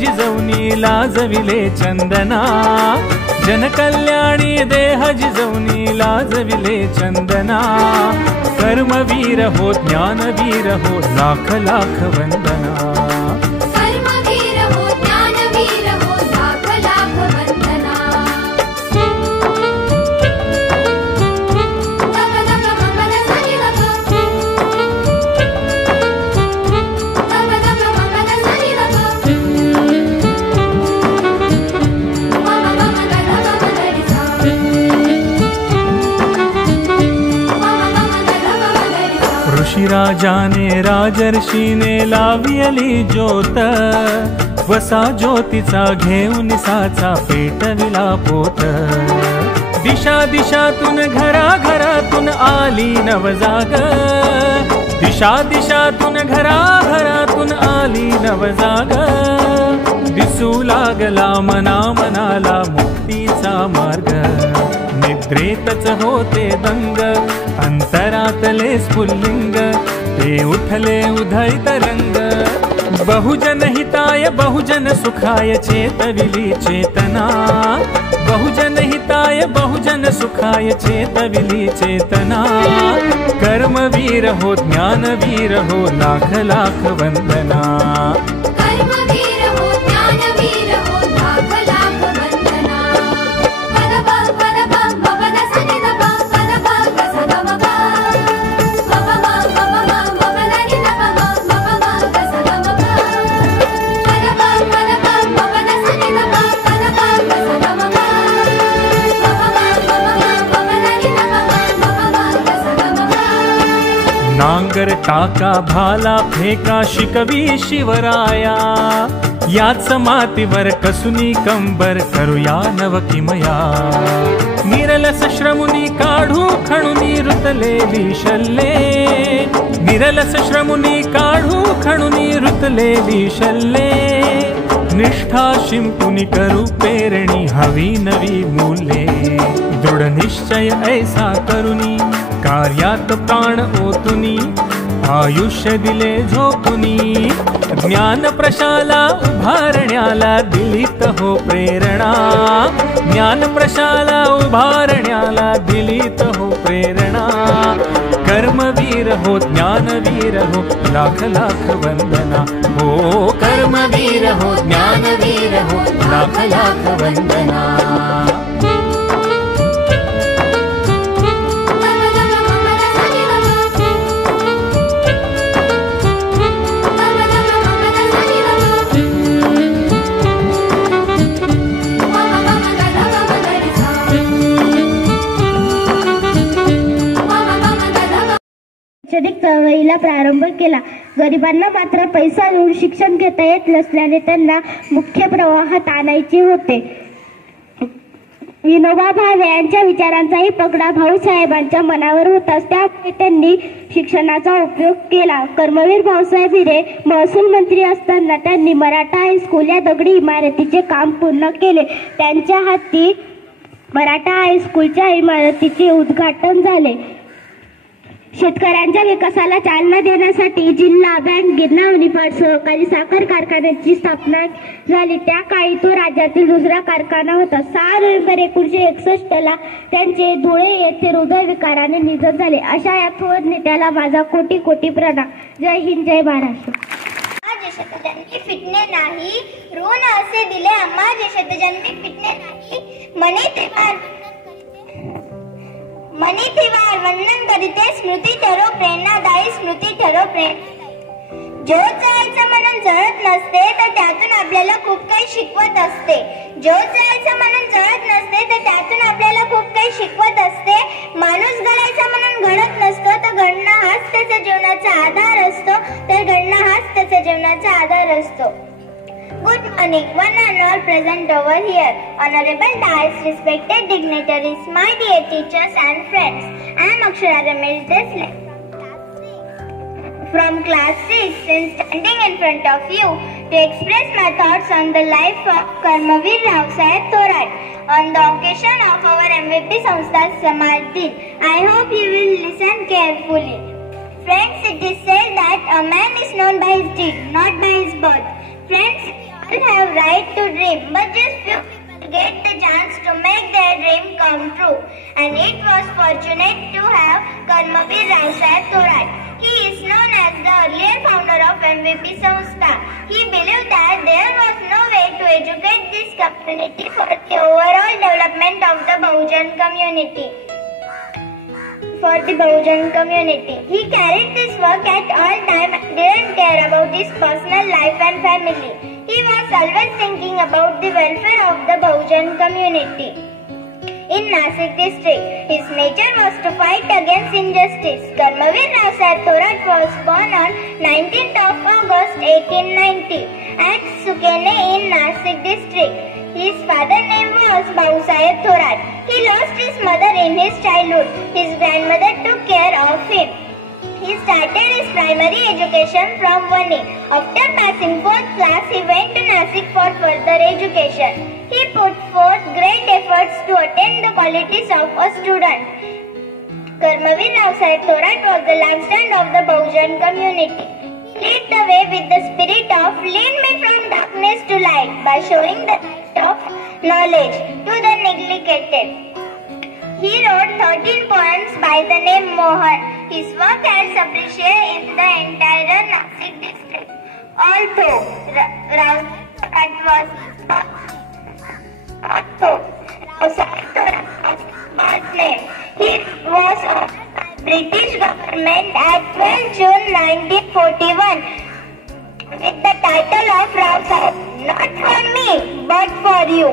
जिजवनी लाजविले चंदना, जनकल्याणी देह जिजवनी लाजविले चंदना। कर्मवीर हो ज्ञानवीर हो लाख लाख वंदना। राजाने राजर्षीने लावियली ज्योत, वसा ज्योतीचा घेऊन साचा पेटविला पोत। दिशा दिशातून घरा घरातून आली नवजाग, दिशा दिशातून घरा घरातून आली नवजाग। दिसू लागला मना मनाला मुक्तीचा मार्ग, निद्रेतच होते दंग अंतरातले स्फुल्लिंग, ते उठले उधळीत रंग। बहुजन हिताय बहुजन सुखाय चेतविली चेतना, बहुजन हिताय बहुजन सुखाय चेतविली चेतना। कर्मवीर हो ज्ञानवीर हो लाख लाख वंदना। कर्मवीर हो ज्ञानवीर हो लाख लाख वंदना। नांगर टाका भाला फेका शिकवी शिवराया, याच मातीवर कसुनी कंबर करूया नवकिमया। निरलस श्रमुनी काढू खणुनी रुतलेली शल्ले, निरलस श्रमुनी काढू खणुनी रुतलेली शल्ले। निष्ठा शिंपुनी करू पेरणी हवी नवी मूल्ये, दृढ निश्चय ऐसा करुनी कार्यात प्राण ओतुनी। आयुष्य दिले झोपुनी ज्ञान प्रशाला उभारण्याला दिलीत हो प्रेरणा, ज्ञान प्रशाला उभारण्याला दिलीत हो प्रेरणा। कर्मवीर हो ज्ञानवीर हो लाख लाख वंदना। हो कर्मवीर हो ज्ञानवीर हो लाख लाख वंदना। शैक्षणिक चळवळीला प्रारंभ केला। गरिबांना मात्र पैसा देऊन शिक्षण घेता येत नसल्याने त्यांना मुख्य प्रवाहात आणायचे होते। विनोबा भावे यांच्या विचारांचाही पगडा भाऊसाहेबांच्या मनावर होताच त्यामुळे त्यांनी शिक्षणाचा उपयोग केला। कर्मवीर भाऊसाहेब हिरे महसूल मंत्री असताना त्यांनी मराठा हायस्कूल या दगडी इमारतीचे काम पूर्ण केले। त्यांच्या हाती मराठा हायस्कूलच्या इमारतीचे उद्घाटन झाले। शेतकऱ्यांच्या विकासाला चालना देण्यासाठी जिल्हा बँक गिरणा निफाड सहकारी साखर कारखान्याची स्थापना झाली। त्या काळी तो राज्यातील दुसरा कारखाना होता। 6 नोव्हेंबर 1961 ला त्यांचे धुळे येथे हृदयविकाराने निधन झाले। अशा या थोर नेत्याला माझा कोटी कोटी प्रणाम। जय हिंद, जय महाराष्ट्र। माझे शतजन्मी फिटणे नाही, ऋण असे दिले माझे शतजन्मी फिटणे नाही। मनी थिवार वंदन करीते स्मृती ठरो प्रेरणादायी, स्मृती ठरो प्रेरणादायी। ज्योतिचं म्हणून जळत नसते तर त्यातून आपल्याला खूप काही शिकवत असते। ज्योतिचं म्हणून जळत नसते तर त्यातून आपल्याला खूप काही शिकवत असते। माणूस घडायचा म्हणून घडत नसतो तर घडणं हाच त्याच्या जीवनाचा आधार असतो, तर घडणं हाच त्याच्या जीवनाचा आधार असतो। Good morning, one and all present over here. Honorable dais, respected dignitaries, my dear teachers and friends. I am Akshara Ramesh from class 6 and standing in front of you to express my thoughts on the life of Karmavir Rausaheb Thorat on the occasion of our MVP Samstha's Samaj Din. I hope you will listen carefully. Friends, it is said that a man is known by his deed, not by his birth. Friends, all have right to dream, but just few people get the chance to make their dream come true. And it was fortunate to have Karmavir Raosaheb Thorat. He is known as the earlier founder of MVP Samstha. He believed that there was no way to educate this community for the overall development of the Bahujan community. He carried this work at all time and didn't care about his personal life and family. He was always thinking about the welfare of the Bahujan community. In Nasik district, his nature was to fight against injustice. Karmavir Raosaheb Thorat was born on 19th of August 1890 at Sukene in Nasik district. His father's name was Bahusaheb Thorat. He lost his mother in his childhood. His grandmother took care of him. He started his primary education from Vani. After passing 4th class, he went to Nasik for further education. He put forth great efforts to attain the qualities of a student. Karmavir Raosaheb Thorat was the lampstand of the Bahujan community. He led the way with the spirit of lead me from darkness to light by showing the light of knowledge to the neglected. He wrote 13 poems by the name Mohan. His work has appreciated in the entire Nasik district. Although Raosaheb Thorat was he was of British government at 12 June 1941 with the title of Raosaheb, not for me, but for you.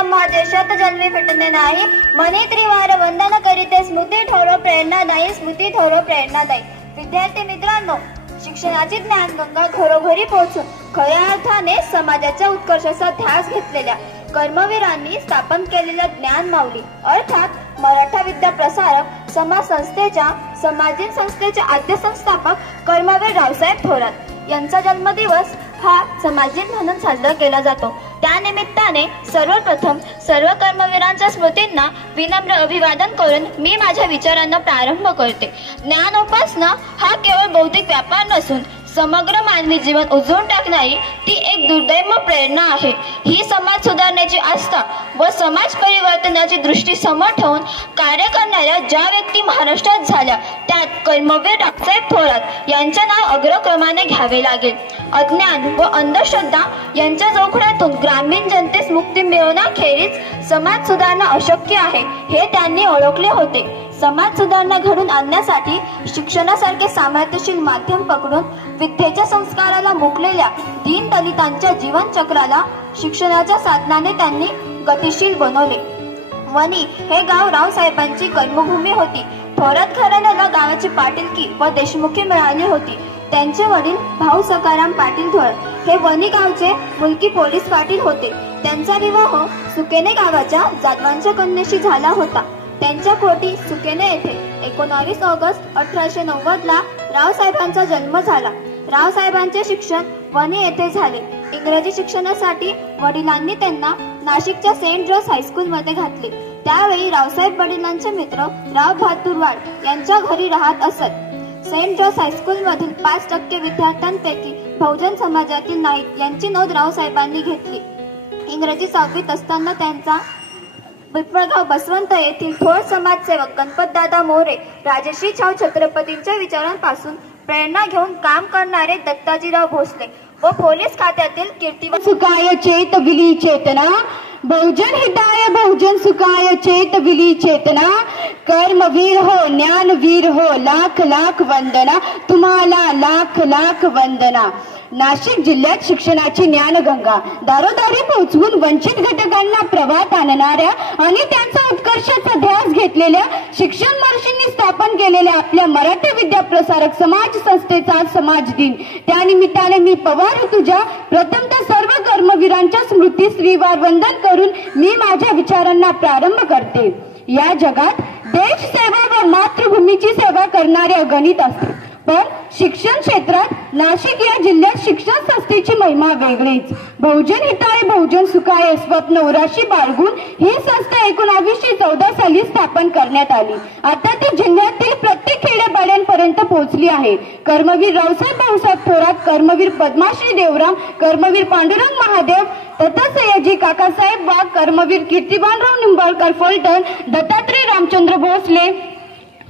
आम्हा देशात जन्मी फिटणे नाही, मनी त्रिवार वंदन करीते स्मृती ठरो प्रेरणादायी, स्मृती ठरो प्रेरणादायी. विद्यार्थी मित्रांनो, शिक्षणाची ज्ञानगंगा घरोघरी पोहोचून खऱ्या अर्थाने समाजाच्या उत्कर्षाचा ध्यास घेतलेल्या कर्मवीरांनी स्थापन केलेल्या ज्ञान माऊली अर्थात मराठा विद्या प्रसारक समाज संस्थेच्या समाजीन संस्थेचे आद्य संस्थापक कर्मवीर रावसाहेब थोरात यांचा जन्मदिवस हा समाजीन म्हणून साजरा केला जातो. त्यानिमित्ताने सर्वप्रथम सर्व कर्मवीरांच्या स्मृतींना विनम्र अभिवादन करून मी माझ्या विचारांना प्रारंभ करते. ज्ञानोपासना हा केवळ बौद्धिक व्यापार नसून समग्र मानवी जीवन उजळून टाकणारी ती एक दुर्दैव प्रेरणा आहे. ही समाज सुधारण्याची आस्था व समाज परिवर्तनाची दृष्टी समोर ठेवून कार्य करणाऱ्या ज्या व्यक्ती महाराष्ट्रात झाल्या त्यात कर्मवीर रावसाहेब थोरात यांचे नाव अग्रक्रमाने घ्यावे लागेल. अज्ञान व अंधश्रद्धा यांच्या जोखडातून ग्रामीण जनतेस मुक्ती मिळवण्याखेरीज समाज सुधारणा अशक्य आहे हे त्यांनी ओळखले होते. समाज सुधारणा घडून आणण्यासाठी शिक्षणासारखे सामर्थ्यशील माध्यम पकडून विद्येच्या संस्काराला मुकलेल्या दीन दलितांच्या जीवनचक्राला शिक्षणाच्या साधनाने त्यांनी गतिशील बनवले. वणी हे गाव रावसाहेबांची कर्मभूमी होती. थोरात घराण्याला गावाची पाटीलकी व देशमुखी मिळाली होती. त्यांचे वडील भाऊ सखाराम पाटील थोरात हे वणी गावचे मुलकी पोलीस पाटील होते. त्यांचा विवाह सुकेने गावाच्या जाधवांच्या कन्येशी झाला होता. त्यांच्या पोटी सुकेने येथे 19 ऑगस्ट 1890 ला रावसाहेबांचा जन्म झाला. रावसाहेबांचे शिक्षण वणी येथे झाले. इंग्रजी शिक्षणासाठी वडिलांनी त्यांना नाशिकच्या सेंट जॉर्ज हायस्कूल मध्ये घातले. त्यावेळी रावसाहेब वडिलांचे मित्र राव बहादूर वाड यांच्या घरी राहत असत. सेंट जॉर्ज हायस्कूल मधील 5% विद्यार्थ्यांपैकी बहुजन समाजातील नाहीत यांची नोंद रावसाहेबांनी घेतली. इंग्रजी 6वीत असताना त्यांचा पिंपळगाव बसवंत येथील थोर समाजसेवक गणपतदादा मोरे राजश्री छाव छत्रपतींच्या विचारांपासून प्रेरणा घेऊन काम करणारे दत्ताजीराव भोसले व पोलीस खात्यातील कीर्तिवंत सुखाय चेत विली चेतना, बहुजन हिताय बहुजन सुखाय चेत विली चेतना, कर्मवीर हो ज्ञानवीर हो लाख लाख वंदना, तुम्हाला लाख लाख वंदना. नाशिक जिल्ह्यात शिक्षणाची ज्ञानगंगा दारोदारी पोहोचवून वंचित घटकांना प्रवाहात आणणाऱ्या आणि त्यांचा उत्कर्षाचा ध्यास घेतलेल्या शिक्षण महर्षींनी स्थापन केलेल्या आपल्या मराठा विद्या प्रसारक समाज संस्थेचा समाज दिन. त्यानिमित्ताने मी पवार तुझ्या प्रथमतः सर्व कर्मवीरांच्या स्मृती श्रीवार वंदन करून मी माझ्या विचारांना प्रारंभ करते. या जगात देश सेवा व मातृभूमीची सेवा करणारे अगणित असतात, पण शिक्षण क्षेत्रात नाशिक या जिल्ह्यात शिक्षण संस्थेची महिमा वेगळीच. बहुजन हिताय बहुजन सुखाय स्वप्न उराशी बाळगून ही संस्था 1914 साली स्थापन करण्यात आली. आता ती जिल्ह्यातील प्रत्येक खेड्यापाड्यांपर्यंत पोहोचली आहे. कर्मवीर रावसाहेब भाऊसाहेब थोरात, कर्मवीर पद्माश्री देवराम, कर्मवीर पांडुरंग महादेव, दत्तात्रयजी काकासाहेब वाघ, कर्मवीर कीर्तिवानराव निंबाळकर फलटण, दत्तात्रय रामचंद्र भोसले,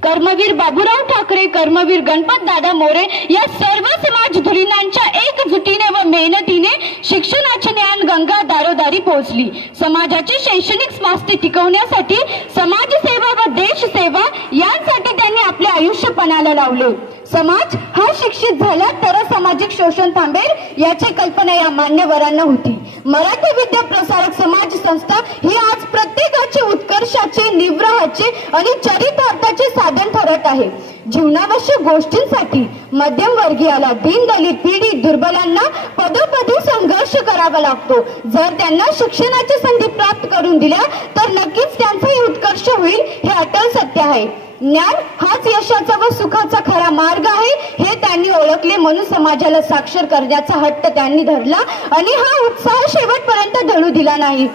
कर्मवीर बाबूराव ठाकरे, कर्मवीर गणपत दादा मोरे या सर्व समाज धुरीणांच्या एकजुटीने व मेहनतीने शिक्षणाचे ज्ञान गंगा दारोदारी पोहोचली. समाजाची शैक्षणिक स्वास्थ्य टिकवण्यासाठी समाजसेवा व देशसेवा यांसाठी त्यांनी आपले आयुष्य पणाला लावले. समाज हा शिक्षित झाला तर सामाजिक शोषण थांबेल याची कल्पना या मान्यवरांना होती. मराठी विद्या प्रसारक समाज संस्था ही आज प्रत्येकाचे उत्कर्षाचे, निवृत्तीचे आणि चरितार्थाचे साधन ठरत आहे. जीवनावश्यक गोष्टींसाठी मध्यमवर्गीयाला, दीनदलित, पीडित, दुर्बलांना पदोपदी संघर्ष करावा लागतो. जर त्यांना शिक्षणाची संधी प्राप्त करून दिल्या तर नक्कीच त्यांचाही उत्कर्ष होईल हे अटल सत्य आहे. ज्ञान हाच यशाचा व सुखाचा खरा मार्ग आहे हे त्यांनी ओळखले. म्हणून समाजाला साक्षर करण्याचा हट्ट त्यांनी धरला आणि हा उत्साह शेवटपर्यंत ढळू दिला नाही.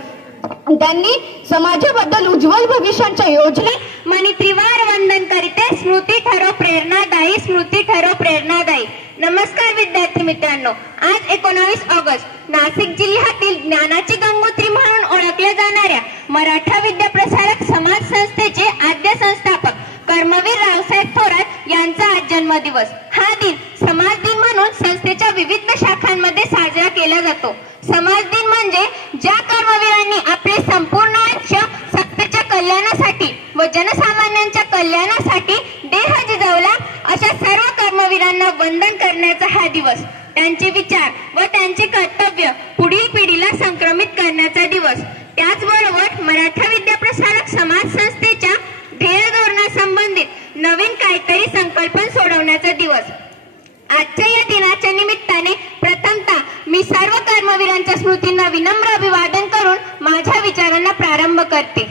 त्यांनी समाजाबद्दल उज्ज्वल भविष्याच्या योजना मनी त्रिवार वंदन करीते स्मृती ठरो प्रेरणादायी, स्मृती ठरो प्रेरणादायी. नमस्कार विद्यार्थी मित्रांनो, आज 19 ऑगस्ट नाशिक जिल्ह्यातील ज्ञानाची गंगोत्री म्हणून ओळखल्या जाणाऱ्या मराठा विद्या प्रसारक समाज संस्थेचे आद्य संस्थापक कर्मवीर रावसाहेब थोरात यांचा आज जन्मदिवस. हा दिन समाज दिन म्हणून संस्थेच्या विविध शाखांमध्ये साजरा केला जातो. समाज दिन म्हणजे ज्या कर्मवीरांनी आपले संपूर्ण आयुष्य सत्तेच्या कल्याणासाठी व जनसामान्यांच्या कल्याणासाठी देह झिजवला अशा सर्व कर्मवीरांना वंदन करण्याचा हा दिवस. त्यांचे विचार व त्यांचे कर्तव्य पुढील पिढीला संक्रमित करण्याचा दिवस. त्याचबरोबर मराठा विद्या प्रसारक समाज संस्थेच्या ध्येय धोरणासंबंधित नवीन काहीतरी संकल्पन सोडवण्याचा दिवस. आजच्या या दिनाच्या निमित्ताने प्रथमतः मी सर्व कर्मवीरांच्या स्मृतींना विनम्र अभिवादन करून माझ्या विचारांना प्रारंभ करते.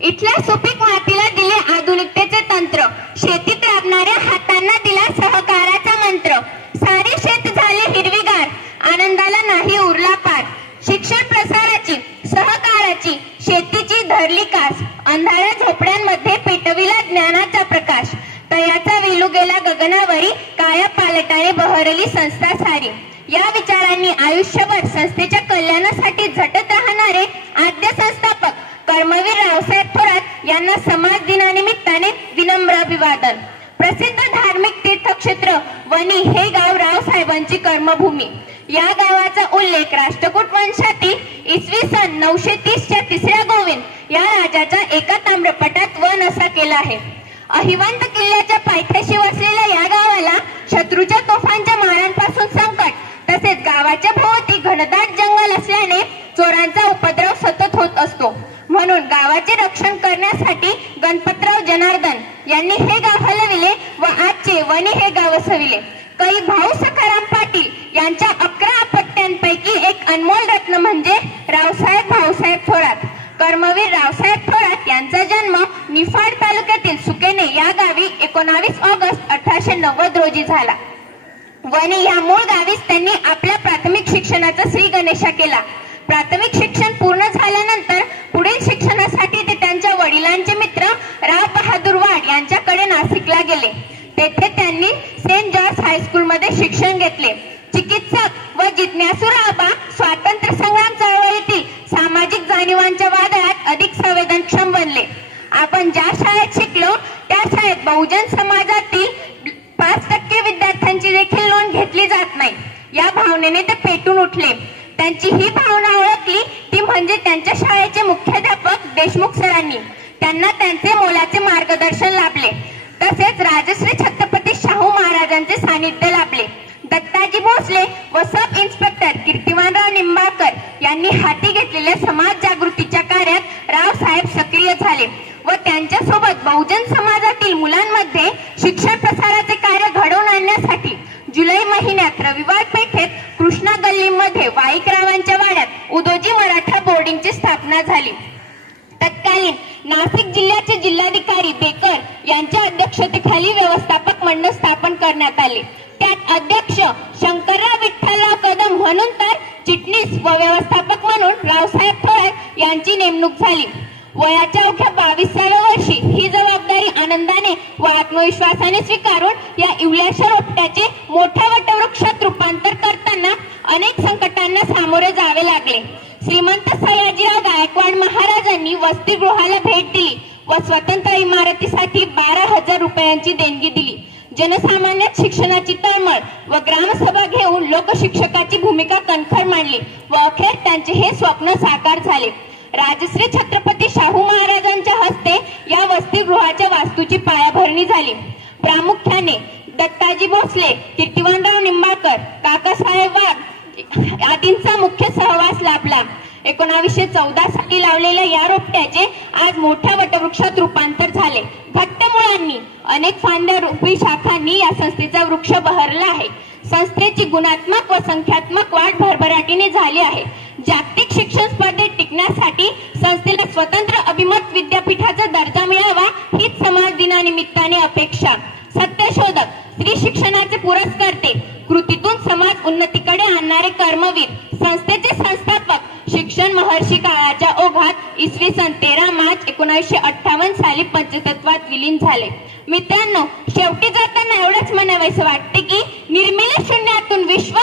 इथल्या सुपीक मातीला दिले आधुनिकतेचे तंत्र, शेतीत राबणाऱ्या हातांना दिला सहकाराचा मंत्र. सारे शेत झाले हिरवीगार, आनंदाला नाही उरला पार. शिक्षण प्रसाराची, सहकाराची, शेतीची धरली कास. अंधाऱ्या झोपड्यांमध्ये पेटविला ज्ञानाचा प्रकाश. तयाचा वेलू गेला गगनावरी, काया पालटाने बहरली संस्था सारी. या विचारांनी आयुष्यभर संस्थेच्या कल्याणासाठी झटत राहणारे आद्य संस्थापक कर्मवीर रावसाहेब थोरात यांना समाज दिनानिमित्ताने विनम्र अभिवादन. प्रसिद्ध धार्मिक तीर्थक्षेत्र वणी हे गाव रावसाहेबांची कर्मभूमी. या गावाचा उल्लेख राष्ट्रकूट वंशातील इसवी सन 930च्या 3ऱ्या गोविंद या राजाच्या एका ताम्रपटात वन असा केला आहे. अहिवंत किल्ल्याच्या पायथ्याशी वसलेल्या या गावाला शत्रूच्या तोफांच्या मारांपासून संकट, तसेच गावाच्या भोवती घनदाट जंगल असल्याने चोरांचा उपद्रव सतत होत असतो. म्हणून गावाचे रक्षण करण्यासाठी गणपतराव जनार्दन यांनी हे गाव हलविले व आजचे वणी हे गाव वसविले. काही भाऊ सखाराम पाटील यांच्या 11 अपत्यांपैकी एक अनमोल रत्न म्हणजे रावसाहेब भाऊसाहेब थोरात. कर्मवीर रावसाहेब थोरात यांचा जन्म निफाड तालुक्यातील सुकेने या गावी 19 ऑगस्ट 1890 रोजी झाला. वणी या मूळ गावीच त्यांनी आपल्या प्राथमिक शिक्षणाचा श्री गणेशा केला. प्राथमिक शिक्षण पूर्ण झाल्यानंतर पुढील शिक्षणासाठी ते त्यांच्या वडिलांचे मित्र राव बहादूर वाड यांच्याकडे नाशिकला गेले. तेथे त्यांनी सेंट जॉर्ज हायस्कूल मध्ये शिक्षण घेतले. चिकित्सक व जिज्ञासू राबा स्वातंत्र्य संग्राम चळवळीतील सामाजिक जाणीवांच्या वादळात अधिक संवेदनक्षम बनले. आपण ज्या शाळेत शिकलो त्या शाळेत बहुजन समाजातील 5% विद्यार्थ्यांची देखील नोंद घेतली जात नाही. या भावनेने ते पेटून उठले. त्यांची ही भावना ओळखली ती म्हणजे त्यांच्या शाळेचे मुख्याध्यापक देशमुख सरांनी. त्यांना त्यांचे मोलाचे मार्गदर्शन लाभले. तसेच राजश्री छत्रपती शाहू महाराजांचे सानिध्य लाभले. दत्ताजी भोसले व सब इन्स्पेक्टर कीर्तिवानराव निंबाळकर यांनी हाती घेतलेल्या समाज जागृतीच्या कार्यात रावसाहेब सक्रिय झाले व त्यांच्यासोबत बहुजन समाजातील मुलांमध्ये शिक्षण प्रसाराचे कार्य घडवून आणण्यासाठी जुलै महिन्यात रविवार पेठेत कृष्णा गल्लीमध्ये वाईकरावांच्या वाड्यात उदोजी मराठा बोर्डिंगची स्थापना झाली. तत्कालीन नाशिक जिल्ह्याचे जिल्हाधिकारी बेकर यांच्या अध्यक्षतेखाली व्यवस्थापक मंडळ स्थापन करण्यात आले. त्यात अध्यक्ष शंकरराव विठ्ठलराव कदम म्हणून तर चिटणीस व व्यवस्थापक म्हणून रावसाहेब थोरात यांची नेमणूक झाली. वयाच्या अवघ्या 22व्या वर्षी ही जबाबदारी आनंदाने व आत्मविश्वासाने स्वीकारून या इवल्याशा रोपट्याचे मोठ्या वटवृक्षात रूपांतर करताना अनेक संकटांना सामोरे जावे लागले. श्रीमंत सयाजीराव गायकवाड महाराजांनी वसतिगृहाला भेट दिली व स्वतंत्र इमारतीसाठी 12,000 रुपयांची देणगी दिली. जनसामान्यात शिक्षणाची तळमळ व ग्रामसभा घेऊन लोकशिक्षकाची भूमिका कणखर मांडली व अखेर त्यांचे हे स्वप्न साकार झाले. राजश्री छत्रपती शाहू महाराजांच्या हस्ते या वसतिगृहाच्या वास्तूची पायाभरणी झाली. प्रामुख्याने दत्ताजी भोसले, कीर्तिवानराव निंबाळकर, काकासाहेब वाघ आदींचा मुख्य सहवास लाभला. 1914 साली लावलेल्या या रोपट्याचे आज मोठ्या वटवृक्षात रूपांतर झाले. घट्ट मुळांनी अनेक फांद्या रूपी शाखांनी या संस्थेचा वृक्ष बहरला आहे. संस्थेची गुणात्मक व संख्यात्मक वाढ भरभराटीने झाली आहे. जागतिक शिक्षण स्पर्धेत टिकण्यासाठी संस्थेला स्वतंत्र अभिमत विद्यापीठाचा दर्जा मिळावा हीच समाज दिनानिमित्ताने अपेक्षा. सत्यशोधक, स्त्री शिक्षणाचे पुरस्कर्ते, कृतीतून समाज उन्नतीकडे आणणारे कर्मवीर, संस्थेचे संस्थापक शिक्षण महर्षी काळाच्या ओघात इसवी सन 13 मार्च 1958 साली पंचतत्वात विलीन झाले. मित्रांनो, शेवटी जाताना एवढंच म्हणावंसं वाटते की निर्मिला शून्यातून विश्व